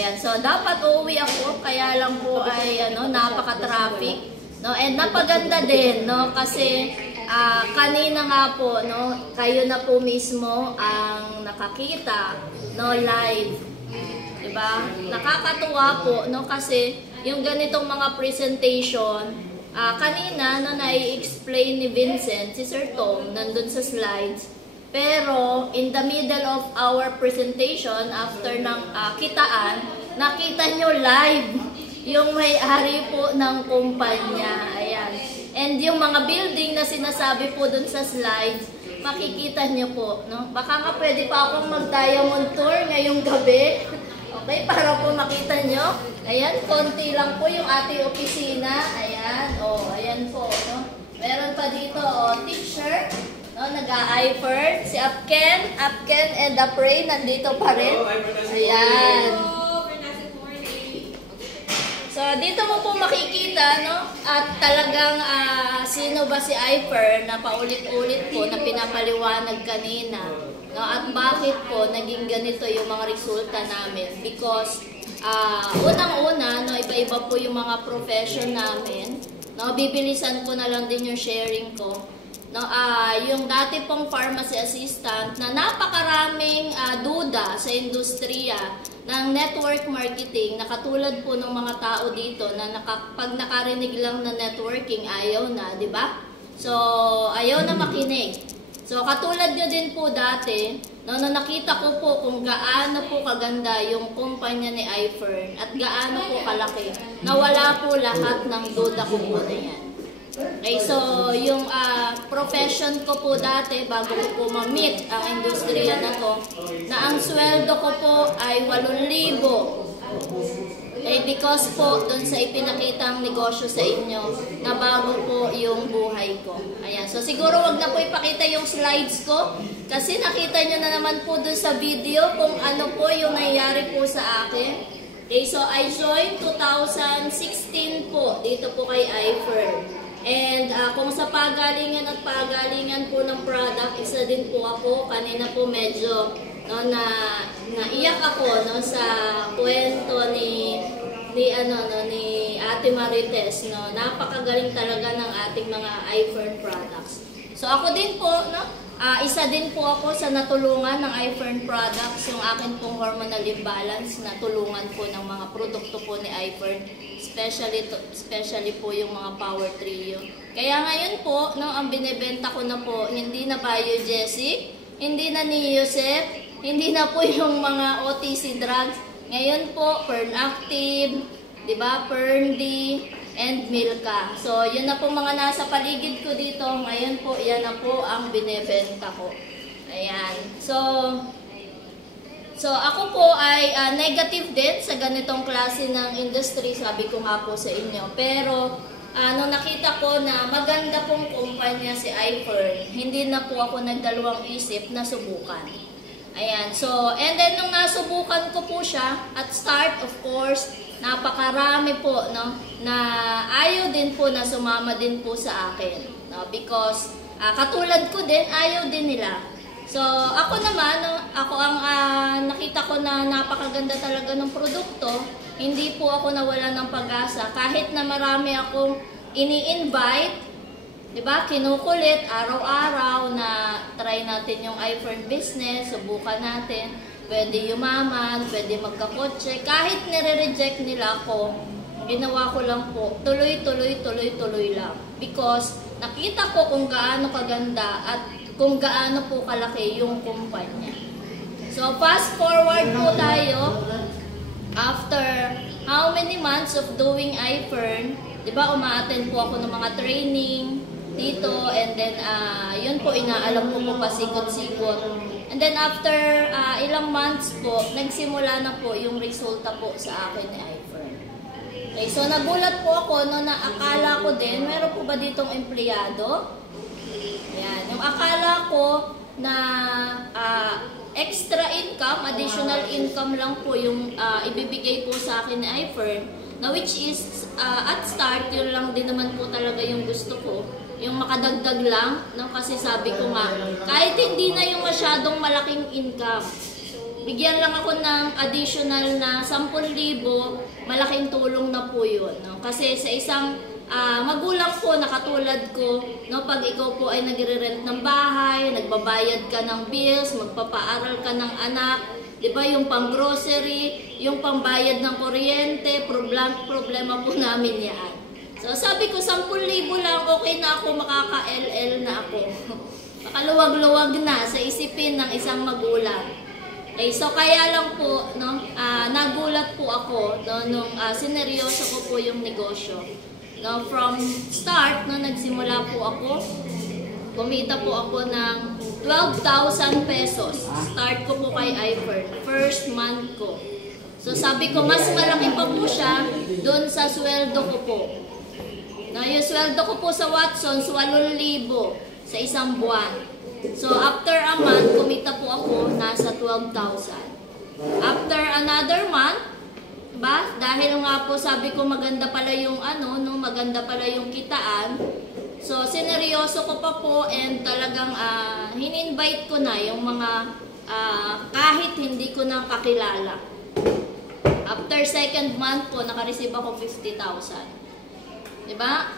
Ayan, so dapat uuwi ako, kaya lang po ay napaka-traffic, no? And napaganda din, no? Kasi kanina nga po, no, kayo na po mismo ang nakakita, no, live. 'Di ba? Nakakatuwa po, no, kasi yung ganitong mga presentation, kanina no nai-explain ni Vincent, si Sir Tom, nandun sa slides. Pero in the middle of our presentation, after ng kitaan, nakita nyo live yung may-ari po ng kumpanya. Ayan. And yung mga building na sinasabi po dun sa slides, makikita nyo po. No? Baka nga pwede pa akong mag-diamond tour ngayong gabi. Okay, para po makita nyo. Ayan, konti lang po yung ating opisina. Ayan, ayan po. No? Meron pa dito, teacher. No, nag-a-iPhone. Si Apken and Apray nandito pa rin. Ayan. So, dito mo po makikita, no? At talagang sino ba si iPhone na paulit-ulit po na pinapaliwanag kanina. No? At bakit po naging ganito yung mga resulta namin? Because, unang-una, no, iba-iba po yung mga profession namin. No? Bibilisan ko na lang din yung sharing ko. No, yung dati pong pharmacy assistant na napakaraming duda sa industriya ng network marketing na katulad po ng mga tao dito na pag nakarinig lang na networking, ayaw na, di ba? So, ayaw na makinig. So, katulad nyo din po dati, no, na nakita ko po kung gaano po kaganda yung kumpanya ni iFern at gaano po kalaki, nawala po lahat ng duda ko po na yan. Okay, so yung profession ko po dati, bago ko po ma-meet ang industriya na to, na ang sweldo ko po ay 8,000. Because po dun sa ipinakitang negosyo sa inyo, na bago po yung buhay ko. Ayan, so siguro wag na po ipakita yung slides ko, kasi nakita nyo na naman po dun sa video kung ano po yung nangyari po sa akin. Okay, so I joined 2016 po, dito po kay iFern. And kung sa pagalingan at pagalingan po ng product, isa din po ako. Kanina po medyo naiyak ako no sa kwento ni Ate Marites, no. Napakagaling talaga ng ating mga iFern products. So ako din po, no, isa din po ako sa natulungan ng iFern products, yung akin pong hormonal imbalance, natulungan po ng mga produkto po ni iFern, especially po yung mga Power Trio. Kaya ngayon po, no, ang binebenta ko na po, hindi na Biogesic, hindi na Neosep, hindi na po yung mga OTC drugs. Ngayon po, Fern Active, di ba, Fern D, and Milka. So, yun na po mga nasa paligid ko dito. Ngayon po, yan na po ang binebenta ko. Ayan. So ako po ay negative din sa ganitong klase ng industry, sabi ko nga po sa inyo. Pero, nung nakita ko na maganda pong kumpanya si iFern, hindi na po ako nagdalawang isip na subukan. Ayan. So, and then nung nasubukan ko po siya, at start, of course, napakarami po, no, na ayaw din po na sumama din po sa akin, no, because katulad ko din, ayaw din nila. So ako naman, no, ako ang nakita ko na napakaganda talaga ng produkto, hindi po ako nawala ng pag-asa kahit na marami akong ini-invite, 'di ba? Kinukulit araw-araw na try natin yung iFern business, subukan natin. Pwede yumaman, pwede magkakotse. Kahit nire-reject nila ako, ginawa ko lang po, tuloy lang. Because nakita ko kung gaano kaganda at kung gaano po kalaki yung kumpanya. So fast forward po tayo, after how many months of doing iFern, di ba uma-attend po ako ng mga training dito, and then yun po, inaalam ko po pasikot-sikot. And then after ilang months po, nagsimula na po yung resulta po sa akin ni iFern. Okay, so nagulat po ako no, na akala ko din, meron po ba ditong empleyado? Yan, yung akala ko na extra income, additional income lang po yung ibibigay po sa akin ni iFern, na which is at start, yun lang din naman po talaga yung gusto ko. Yung makadagdag lang, no? Kasi sabi ko nga, kahit hindi na yung masyadong malaking income, bigyan lang ako ng additional na 10,000, malaking tulong na po yun. No? Kasi sa isang magulang po na katulad ko, no, pag ikaw po ay nagre-rent ng bahay, nagbabayad ka ng bills, magpapaaral ka ng anak, di ba, yung pang-grocery, yung pangbayad ng kuryente, problema po namin yan. So sabi ko, 10,000 lang, okay na ako, makaka-LL na ako. Makaluwag-luwag na sa isipin ng isang magulang. Okay, so kaya lang po, no, nagulat po ako, no, nung sineryoso ko po yung negosyo. No, from start, no, nagsimula po ako, kumita po ako ng 12,000 pesos. Start ko po kay iFern, first month ko. So sabi ko, mas malaki pa po siya doon sa sweldo ko po. No, yung sweldo ko po sa Watsons, 8,000 sa isang buwan. So after a month, kumita po ako nasa 12,000. After another month, ba? Dahil nga po sabi ko maganda pala yung maganda pala yung kitaan. So sineryoso ko pa po and talagang hin-invite ko na yung mga kahit hindi ko na kakilala. After second month po, naka-receive ako 50,000. Diba?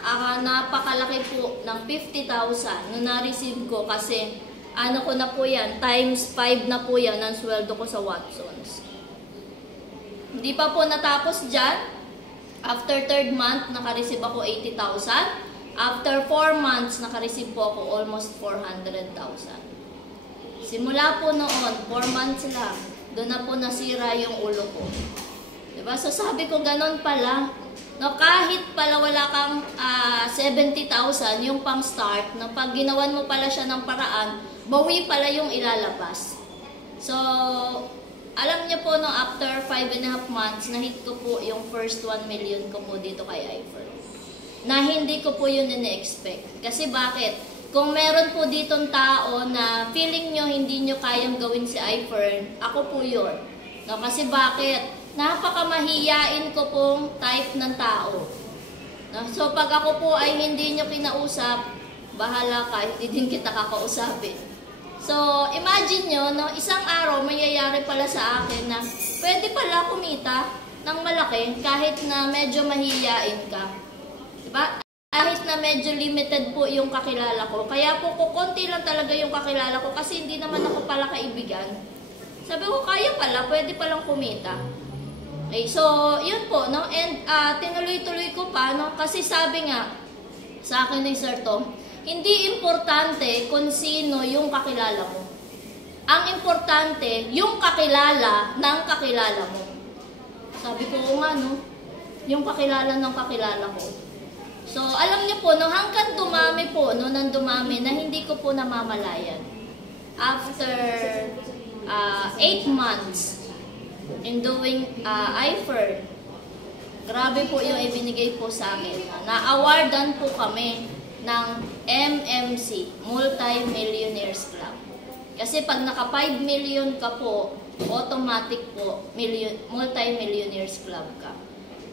Napakalaki po ng 50,000 nung na-receive ko kasi ko na po yan, times 5 na po yan ang sweldo ko sa Watsons. Hindi pa po natapos dyan. After third month, naka-receive ako 80,000. After 4 months, naka-receive po ako almost 400,000. Simula po noon, 4 months lang, doon na po nasira yung ulo ko. Diba? So sabi ko, ganun pala. No, kahit pala wala kang 70,000, yung pang-start, no, pag ginawan mo pala siya ng paraan, bawi pala yung ilalabas. So, alam niyo po, no, after 5.5 months, na-hit ko po yung first 1 million ko po dito kay iFern. Na hindi ko po yun ine-expect. Kasi bakit? Kung meron po ditong tao na feeling nyo hindi nyo kayang gawin si iFern, ako po yun. No, kasi bakit? Napakamahiyain ko pong type ng tao. No, so pag ako po ay hindi nyo kinausap, bahala ka, hindi din kita kakausapin. So, imagine nyo, no, isang araw mayayari pala sa akin na pwede pala kumita ng malaki kahit na medyo mahihiyain ka. Diba? Kahit na medyo limited po yung kakilala ko. Kaya po, konti lang talaga yung kakilala ko kasi hindi naman ako pala kaibigan. Sabi ko, kaya pala, pwede palang kumita. Okay, so, yun po, no? And tinuloy-tuloy ko pa, no? Kasi sabi nga sa akin ni Sir Tom, hindi importante kung sino yung kakilala mo. Ang importante, yung kakilala ng kakilala mo. Sabi ko, nga, no? Yung kakilala ng kakilala ko. So, alam niyo po, no, hanggang dumami po, no, nang dumami, na hindi ko po namamalayan. After 8 months in doing iFern, grabe po yung ibinigay po sa amin. Na-awardan po kami ng MMC, Multi-Millionaires Club. Kasi pag naka 5 million ka po, automatic po, Multi-Millionaires Club ka.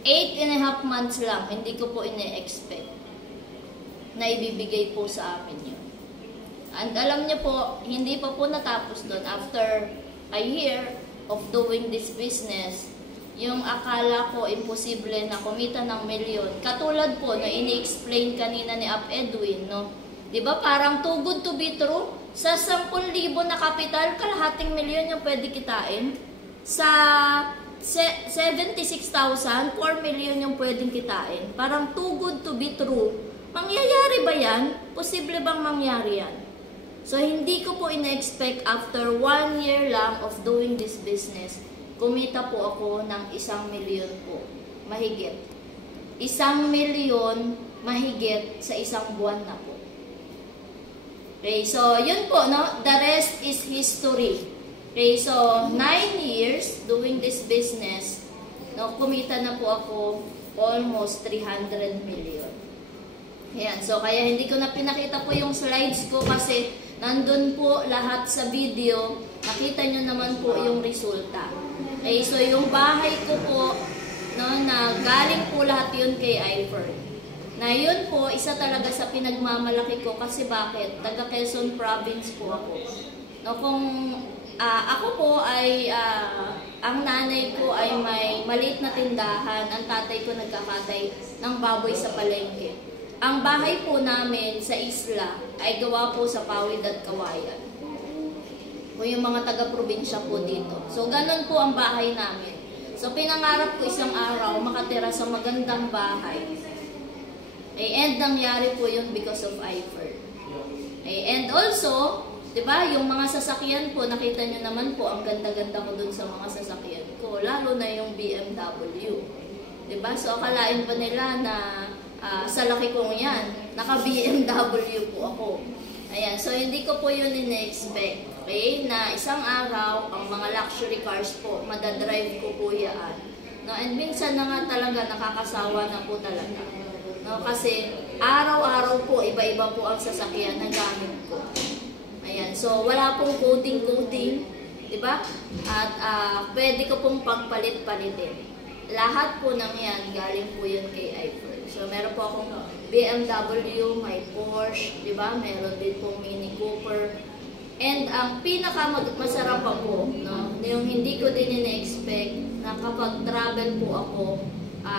8.5 months lang, hindi ko po ine-expect na ibibigay po sa amin yun. And alam niyo po, hindi pa po natapos doon. After a year of doing this business, yung akala ko imposible na kumita ng milyon. Katulad po na ini-explain kanina ni Up Edwin, no? 'Di ba parang too good to be true? Sa 10,000 na kapital, kalahating milyon yung pwede kitain. Sa 76,000, 4 million yung pwedeng kitain. Parang too good to be true. Mangyayari ba yan? Posible bang mangyari yan? So, hindi ko po ina-expect after 1 year lang of doing this business, kumita po ako ng 1 milyon po. Mahigit. 1 milyon mahigit sa isang buwan na po. Okay, so yun po, no? The rest is history. Okay, so 9 years doing this business, no, kumita na po ako almost 300 million. Ayan, so kaya hindi ko na pinakita po yung slides ko kasi nandun po lahat sa video, nakita nyo naman po yung resulta. Okay, so yung bahay ko po, no, na galing po lahat yun kay iFern. Na yun po, isa talaga sa pinagmamalaki ko kasi bakit? Taga Quezon Province po ako. No, kung Ako po ay, ang nanay ko ay may maliit na tindahan. Ang tatay ko nagkakatay ng baboy sa palengke. Ang bahay po namin sa isla ay gawa po sa pawid at kawayan. O yung mga taga-probinsya po dito. So, ganun po ang bahay namin. So, pinangarap ko isang araw makatira sa magandang bahay. And nangyari po yun because of iFern. And also, diba, yung mga sasakyan po, nakita nyo naman po, ang ganda-ganda ko dun sa mga sasakyan ko. Lalo na yung BMW. Diba? So, akalain pa nila na sa laki kong yan, naka-BMW po ako. Ayan, so hindi ko po yun in-expect. Okay? Na isang araw, ang mga luxury cars po, madadrive ko po yan. No? And minsan na nga talaga, nakakasawa na po talaga. No? Kasi araw-araw po, iba-iba po ang sasakyan na gamit ko. Ayan, so wala pong coating-coating, diba? At pwede ko pong pagpalit-palitin. Lahat po ng yan, galing po yun kay iFern. So meron po akong BMW, may Porsche, diba? Meron din pong Mini Cooper. And ang pinaka-masarap pa po, no? Yung hindi ko din ina-expect na kapag travel po ako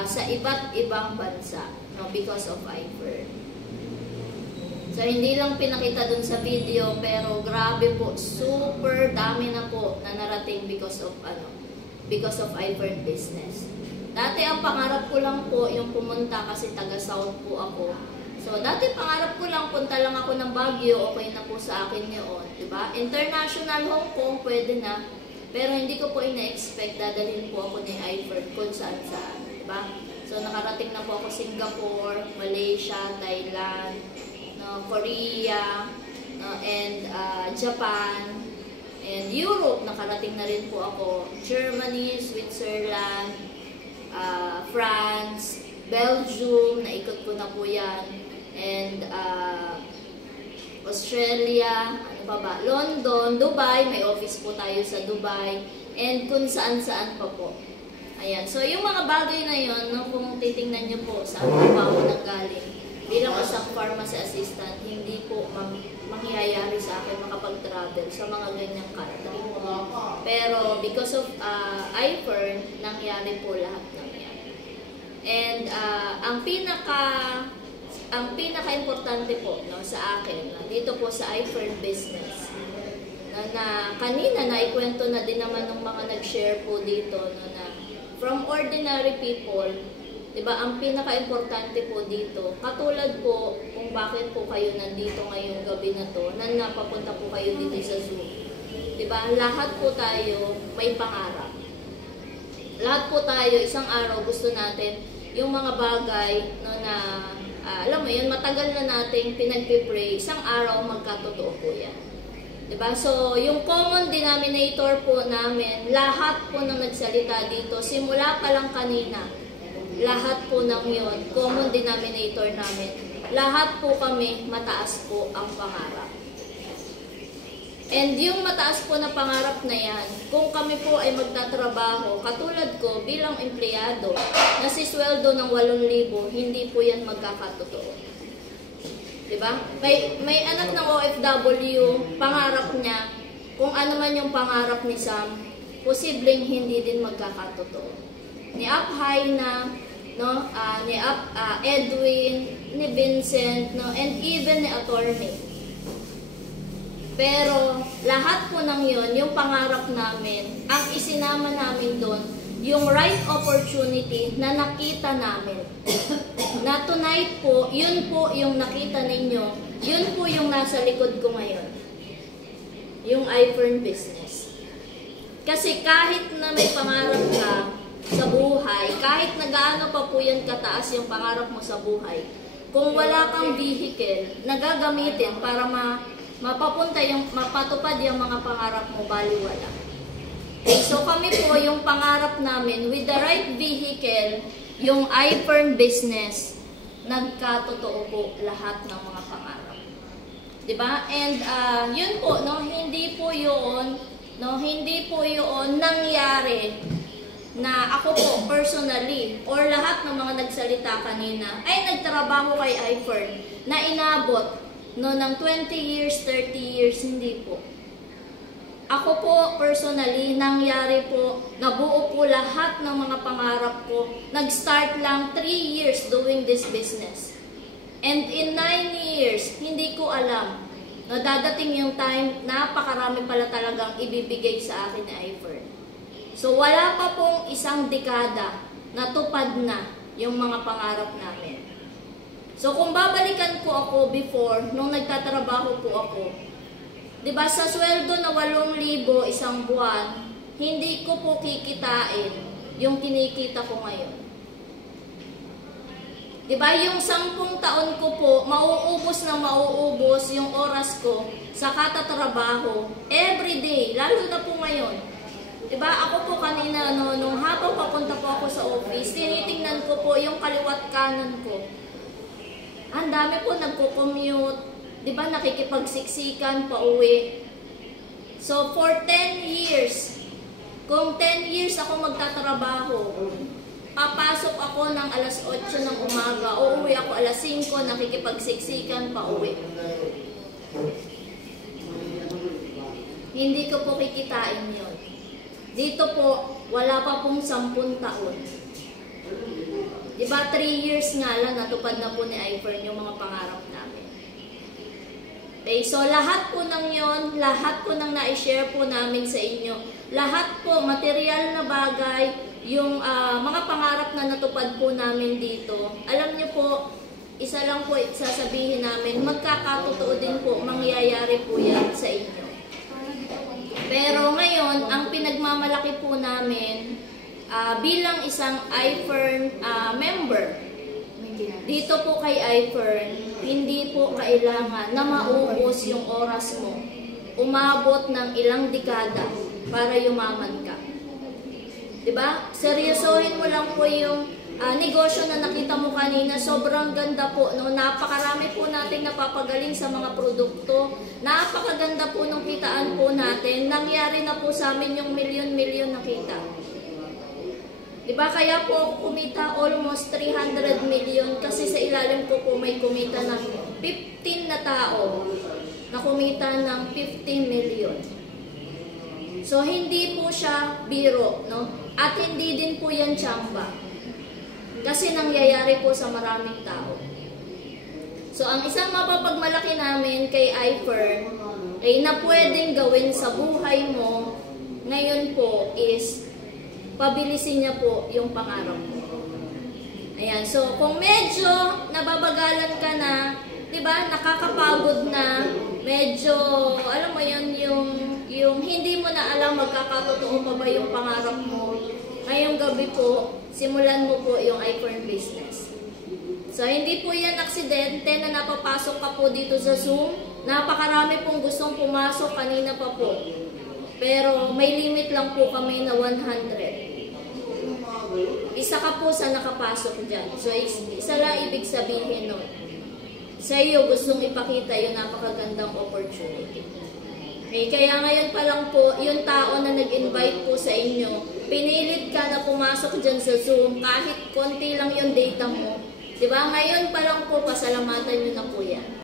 sa iba't ibang bansa, no? Because of iFern. So, hindi lang pinakita dun sa video, pero grabe po, super dami na po na narating because of iFern business. Dati ang pangarap ko lang po yung pumunta kasi taga-South po ako. So, dati pangarap ko lang, punta lang ako ng Baguio, okay na po sa akin yun, diba? International Hong Kong, pwede na. Pero hindi ko po ina-expect, dadalhin po ako ni iFern kung saan-saan, diba? So, nakarating na po ako Singapore, Malaysia, Thailand, Korea, and Japan, and Europe, nakarating na rin po ako. Germany, Switzerland, France, Belgium, naikot ko na po yan, and Australia, ano pa ba? London, Dubai, may office po tayo sa Dubai, and kung saan-saan pa po. Ayan, so yung mga bagay na yun, no, kung titingnan nyo po, saan po ako nanggaling. Bilang isang pharmacy assistant, hindi po mangyayari sa akin makapag-travel sa mga ganyang country. Pero because of iFern, nangyari po lahat ng yan. And ang pinaka-importante po, no, sa akin, dito po sa iFern business, na kanina naikwento na din naman ng mga nag-share po dito, no, na from ordinary people, diba, ang pinaka-importante po dito, katulad po kung bakit po kayo nandito ngayong gabi na to, na napapunta po kayo dito sa Zoom. Diba, lahat po tayo may pangarap. Lahat po tayo, isang araw gusto natin yung mga bagay, no, na, alam mo yun, matagal na nating pinagpipray, isang araw magkatotoo po yan. Diba? So, yung common denominator po namin, lahat po ng nagsalita dito, simula pa lang kanina, lahat po ng yun, common denominator namin, lahat po kami, mataas po ang pangarap. And yung mataas po na pangarap na yan, kung kami po ay magtatrabaho, katulad ko bilang empleyado, na si sweldo ng 8,000, hindi po yan magkakatotoo. Diba? May anak ng OFW, pangarap niya, kung ano man yung pangarap ni Sam, posibleng hindi din magkakatotoo. Ni Aphay na, no, ni Edwin, ni Vincent, no, and even ni Attorney. Pero lahat po ng yun, yung pangarap namin, ang isinama namin doon, yung right opportunity na nakita namin. Na tonight po, yun po yung nakita ninyo, yun po yung nasa likod ko ngayon. Yung iFern business. Kasi kahit na may pangarap ka sa buhay, kahit na gaano pa po yan kataas yung pangarap mo sa buhay, kung wala kang vehicle na gagamitin para mapatupad yung mga pangarap mo, baliwala. Okay, so kami po, yung pangarap namin, with the right vehicle, yung iFern business, nagkatotoo po lahat ng mga pangarap. Diba? And yun po, no, hindi po yun nangyari na ako po personally or lahat ng mga nagsalita kanina ay nagtrabaho kay iFern na inabot, no, ng 20 years, 30 years, hindi po. ako po personally, nangyari po, nabuo po lahat ng mga pangarap ko. Nag-start lang 3 years doing this business. And in 9 years, hindi ko alam na dadating yung time, napakarami pala talagang ibibigay sa akin ni iFern. So wala pa pong isang dekada na tupad na yung mga pangarap namin. So kung babalikan ko ako before, nung nagtatrabaho po ako, diba sa sweldo na 8,000 isang buwan, hindi ko po kikitain yung kinikita ko ngayon. Diba yung 10 taon ko po, mauubos na mauubos yung oras ko sa katatrabaho everyday, lalo na po ngayon. Diba ako po kanina, nung habang papunta po ako sa office, tinitingnan ko po yung kaliwat kanan ko. Ang dami po nagko-commute, diba nakikipagsiksikan pa uwi. So for 10 years, kung 10 years ako magtatrabaho, papasok ako ng alas 8 ng umaga, uuwi ako alas 5, nakikipagsiksikan pa uwi. Hindi ko po kikitain yun. Dito po, wala pa pong 10 taon. Diba 3 years nga lang natupad na po ni iFern yung mga pangarap namin. Okay, so lahat po ng yon, lahat po ng na-share po namin sa inyo, lahat po material na bagay, yung mga pangarap na natupad po namin dito, alam niyo po, isa lang po sasabihin namin, magkakatotoo din po, mangyayari po yan sa inyo. Pero ngayon, ang pinagmamalaki po namin, bilang isang iFern member, dito po kay iFern, hindi po kailangan na maubos yung oras mo, umabot ng ilang dekada para yumaman ka. Diba? Seryosohin mo lang po yung negosyo na nakita mo kanina, sobrang ganda po, no? Napakarami po nating napapagaling sa mga produkto, napakaganda po nung kitaan po natin, nangyari na po sa amin yung milyon-milyon na kita. Diba? Kaya po ako kumita almost 300 million kasi sa ilalim ko po may kumita ng 15 na tao na kumita ng 50 million. So, hindi po siya biro, no? At hindi din po yan tsamba. Kasi nangyayari po sa maraming tao. So, ang isang mapapagmalaki namin kay iFern ay na pwedeng gawin sa buhay mo ngayon po is pabilisin niya po yung pangarap mo. Ayan. So, kung medyo nababagalan ka na, diba, nakakapagod na, medyo, alam mo yun, yung hindi mo na alam magkakatotoo pa ba yung pangarap mo, ngayong gabi po, simulan mo po yung iFern business. So, hindi po yan aksidente na napapasok ka po dito sa Zoom. Napakarami pong gustong pumasok kanina pa po. Pero may limit lang po kami na 100. Isa ka po sa nakapasok dyan. So, isa lang ibig sabihin nun. Sa iyo gustong ipakita yung napakagandang opportunity. Okay, kaya ngayon pa lang po, yung tao na nag-invite po sa inyo, pinilit ka na pumasok dyan sa Zoom, kahit konti lang yung data mo. Diba? Ngayon pa lang po, pasalamatan nyo na po yan.